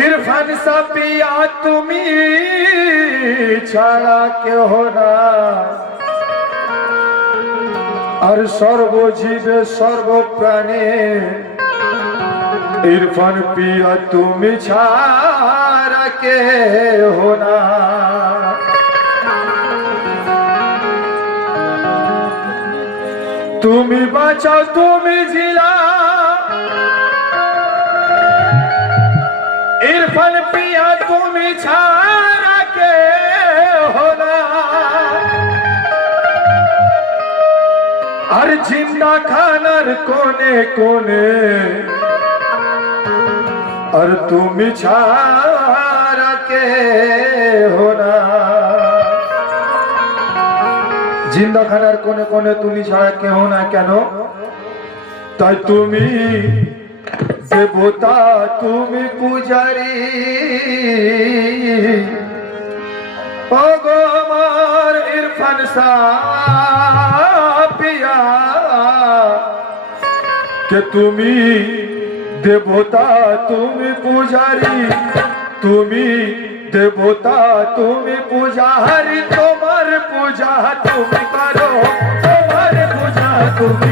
ইরফান সাপিয়া তুমি ছাড়া কেহ না আর সর্বজীবে, সর্বপ্রাণে, ইরফান পিয়া তুমি ছাড়া কে না তুমি বাঁচাও, তুমি জিলা আর জিন্দা খানার কোনে কোনে আর তুমি ছাড়া কে হোনা জিন্দা খানার কোনে কোনে তুমি ছাড়া কেহ না কেন? তাই তুমি দেবতা তুমি পূজারি। ওগো ইরফান সাপিয়া, কে তুমি দেবতা তুমি পূজারি? তুমি দেবতা তুমি পূজারি, তোমার পূজা তুমি করো, তোমার পূজা তুমি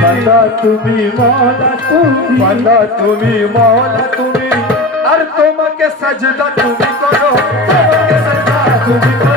बंदा तुम्हें मौला तुम्ही. बंदा तुम्ही मौला तुम्ही. अर तुम के सजदा तुम्हें करो. तुम के सजदा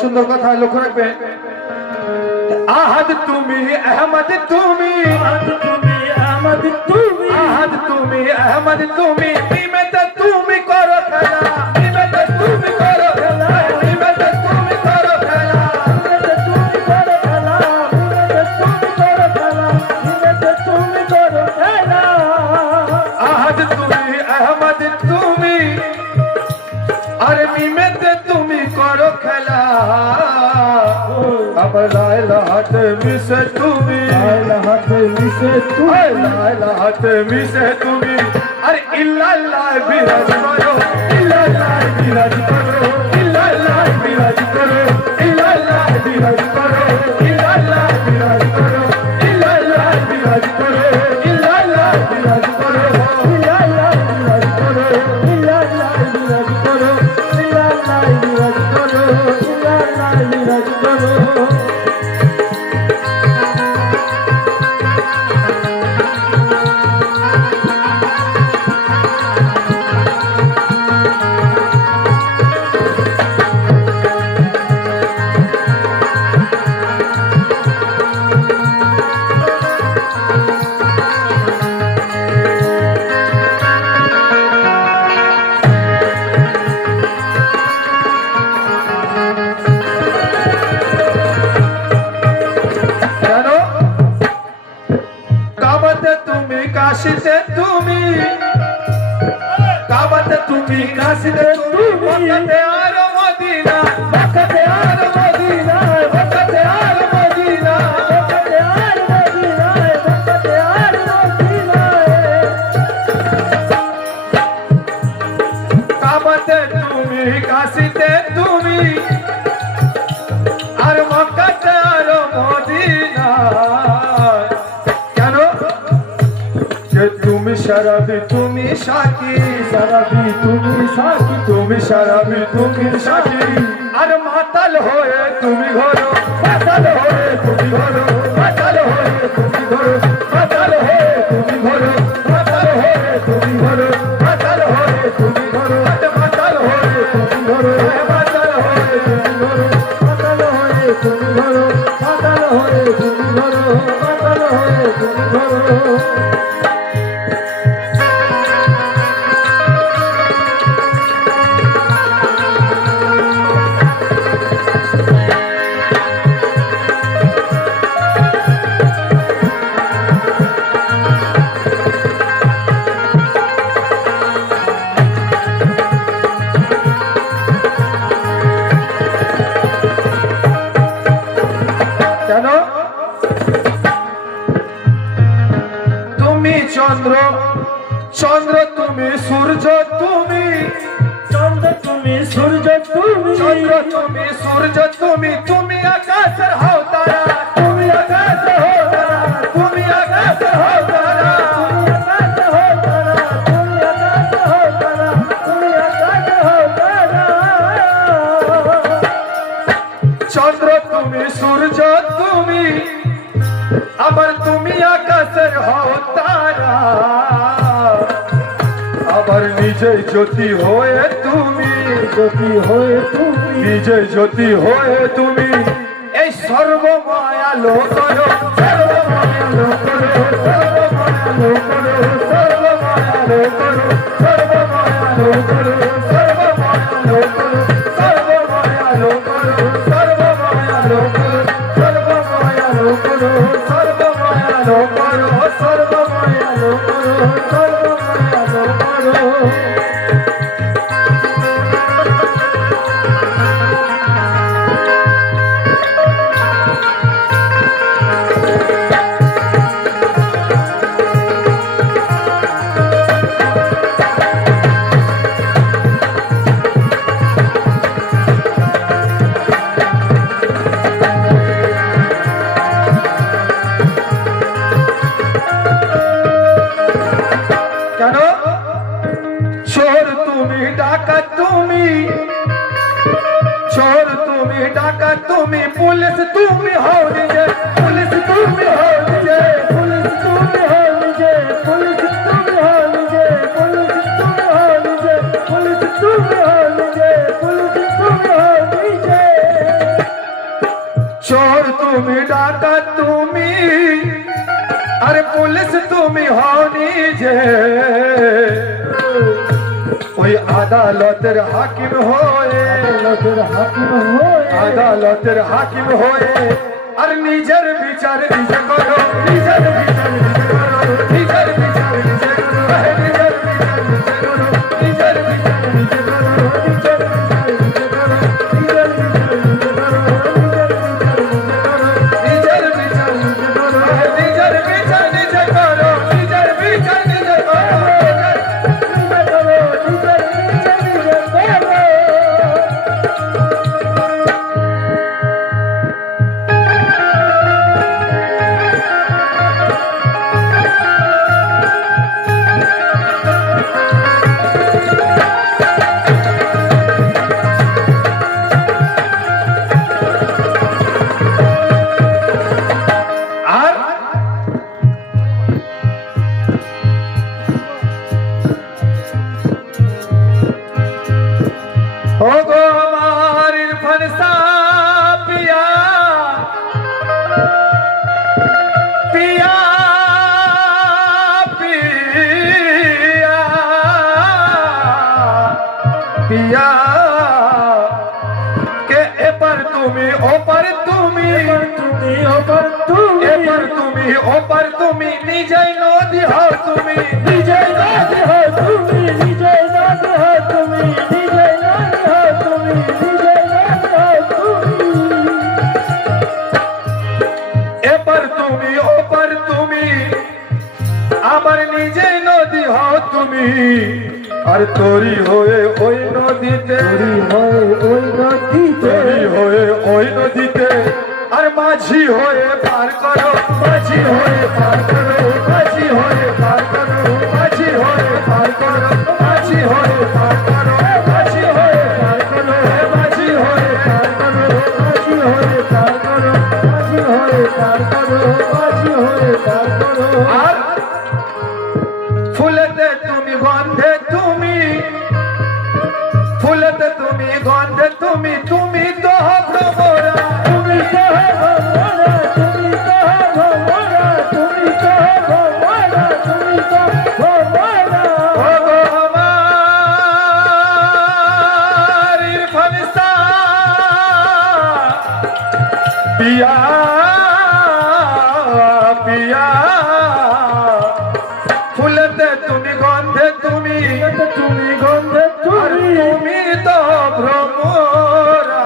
সুন্দর কথা লক্ষ্য রাখবেন আহাদ তুমি আহমদ তুমি। আহাদ তুমি আহমদ তুমি। আহাদ তুমি আহমদ তুমি। মিশে তুমি লাইলা হাতে মিশে তুমি লাইলা হাত মিশে তুমি আর ইল্লাল্লাহ বিরাজ করো ইল্লাল্লাহ বিরাজ করো ইল্লাল্লাহ বিরাজ করো তুমি আর মদিনা। তুমি, কাশিতে তুমি, আর মক্কাতে আর মদিনা। কেন? যে তুমি শরাবি তুমি সাকি, সারাবি তুমি সাকি, তুমি সারাবি তুমি সাকি। আর মাতাল হয়ে তুমি ঘরো, মাতাল হয়ে তুমি ঘরো, মাতাল হয়ে তুমি ঘরো, মাতাল হয়ে তুমি ঘরো, মাতাল হয়ে তুমি ঘরো। বিজয় জ্যোতি হয়ে তুমি। জ্যোতি হয়ে তুমি বিজয় জ্যোতি হয়ে তুমি। এই সর্বমায়া লোক সর্বমায়া লোক সর্বমায়া লোক সর্বমায়া লোক চোর তুমি ডাকা তুমি। চোর তুমি ডাকা তুমি। পুলিশ তুমি হও নিজে, পুলিশ তুমি হও নিজে, পুলিশ তুমি হো নিজে, পুলিশ তুমি হো নিজে, পুলিশ তুমি হো নিজে, পুলিশ তুমি হো নিজে, পুলিশ তুমি হো নিজে। চোর তুমি ডাকা তুমি। আরে পুলিশ তুমি হও নিজে। আদালতের হাকিম হয়ে। লোকের হাকিম হয়ে। আদালতের হাকিম হয়ে। আর নিজের বিচার নিজে করো। নিজের বিচার তুমি ওপার তুমি। তুমি ওপর তুমি। এপার তুমি ওপার তুমি নিজেই নদী হও তুমি। নিজে নদী হো তুমি নিজে নদী হো তুমি নিজে নদী হো তুমি নিজে নদী হো তুমি। এপার তুমি ওপার তুমি। আমার নিজেই নদী হও তুমি। আর তোরি হয়ে ওই নদীতে হয়ে মাঝি হয়ে ফুলেতে তুমি গন্ধে তুমি তুমি গন্ধে তুমি। তুমি তো ভ্রমরা।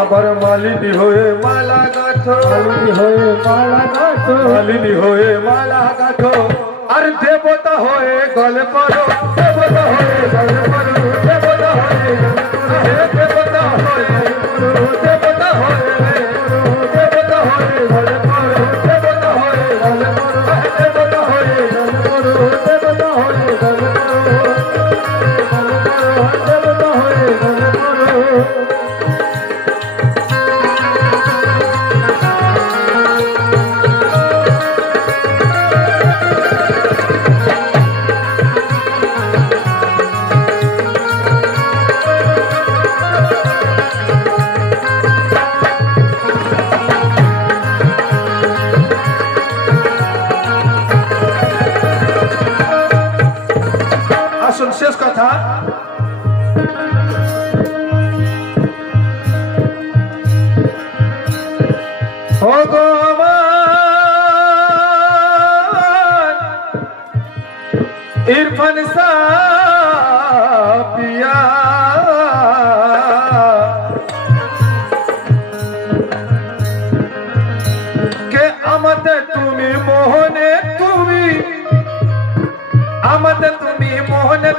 আবার মালিনী হয়ে মালা গাথ। মালিনী হয়ে মালা গাছো মালিনী হয়ে মালা গাথ। আর দেবতা হয়ে গলে পড়ো। দেবতা হয়ে গলে পড়ো। দেবতা হয়ে দেবতা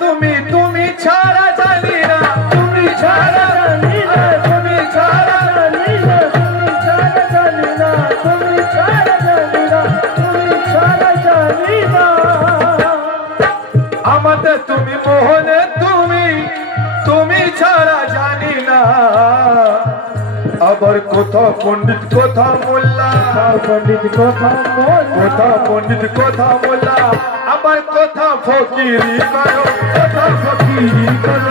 তুমি তুমি ছাড়া জানি না। তুমি ছাড়া জানি না। তুমি ছাড়া জানি না। তুমি ছাড়া জানি না। তুমি ছাড়া জানি না। তুমি ছাড়া জানি না। আমাদের তুমি মোহনে তুমি তুমি ছাড়া জানি না। আবার কোথা পণ্ডিত কোথা মোল্লা। পণ্ডিত কথা মন পণ্ডিত কোথা মোল্লা। ফকিরি করো কোথা ফকিরি করো